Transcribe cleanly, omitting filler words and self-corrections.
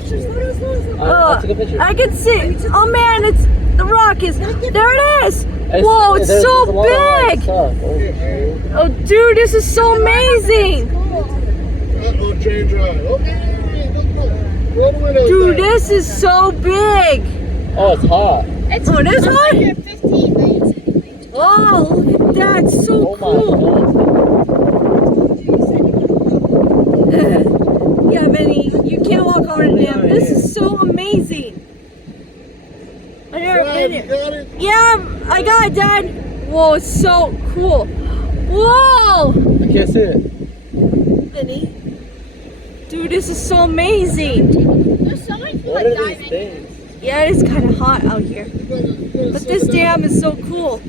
pictures. I took a picture. I can see. Oh man, it's the rock is there. It is. Whoa, it's there's so a lot of, like, big. stuff. Oh, dude, this is so amazing. Chain drive. Okay, let's go. Roll the windows Dude, down. this is so big. Oh, it's hot. Oh, it is hot? Oh, look at that. It's so Oh cool. Yeah, Benny, you can't walk over the dam. This is so amazing. I never been You here. got it? Yeah, I got it, Dad. Whoa, it's so cool. Whoa! I can't see it. Benny. Dude, this is so amazing. There's so much What fun are diving. these things? Yeah, it is kind of hot out here. But this dam is so cool.